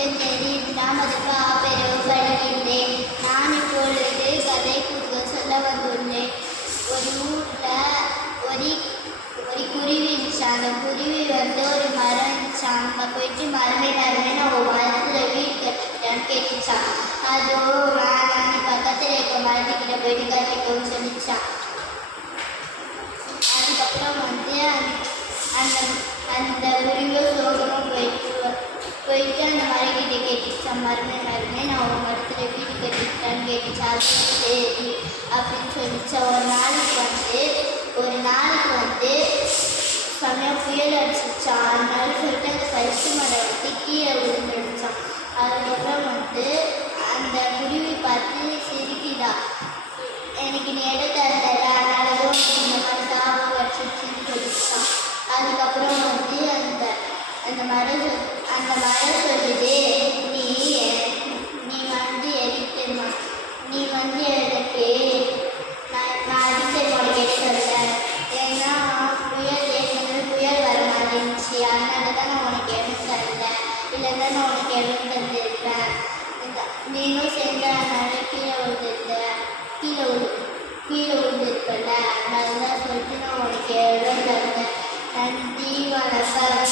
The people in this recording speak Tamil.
விஷயம் தெரிந்தால் அதுக்கு பெருவப்படுகின்றேன். நான் இப்பொழுது கதை கூறுகள் சொல்ல வந்துள்ளேன். ஒரு ஊரில் ஒரு குருவி இருந்துச்சான். அந்த குருவி ஒரு மரம் இருந்துச்சான். அங்கே போயிட்டு மரமே நான் ஒரு மரத்தில் வீடு கட்டிட்டான்னு கேட்டுச்சான். அதோ நான் பக்கத்தில் இருக்க மரத்துக்கிட்ட போயிட்டு கட்டிக்கோன்னு சொல்லிச்சான். அதுக்கப்புறம் அந்த குருவியோ சோகமாக போயிட்டு அந்த மரக்கிட்ட கேட்டுச்சான். மரமே நான் ஒரு மரத்தில் வீடு கட்டிட்டான்னு கேட்டுச்சா. அது சரி அப்படின்னு சொல்லிச்சா. ஒரு நாளைக்கு செம்மையாக புயல் அடிச்சிச்சான். அதனால சொல்லிட்டு அந்த பரிசு மரம் கீழே விழுந்துடுச்சான். அதுக்கப்புறம் அந்த குருவி பார்த்து சிரிக்குதா. எனக்கு நீ இடம் தரல, அதனால இந்த மாதிரி சாபம் வச்சுன்னு சொல்லிச்சான். அதுக்கப்புறம் அந்த மரம் சொல்லுது, நீ எனக்கு நான் அடிச்சது உனக்கு சொல்கிறேன். ஏன்னா புயல் வர மாதிரி இருந்துச்சு. அதனால தான் நான் உனக்கு இடம் தரேன். இல்லைன்னா நான் உனக்கு இடம் தந்துருப்பேன். நீனும் சேர்ந்து அதனால கீழே விழுந்திருப்பல. அதனால தான் சொல்லிட்டு நான் உனக்கு இடம் தந்தேன். நன்றி, வணக்கம்.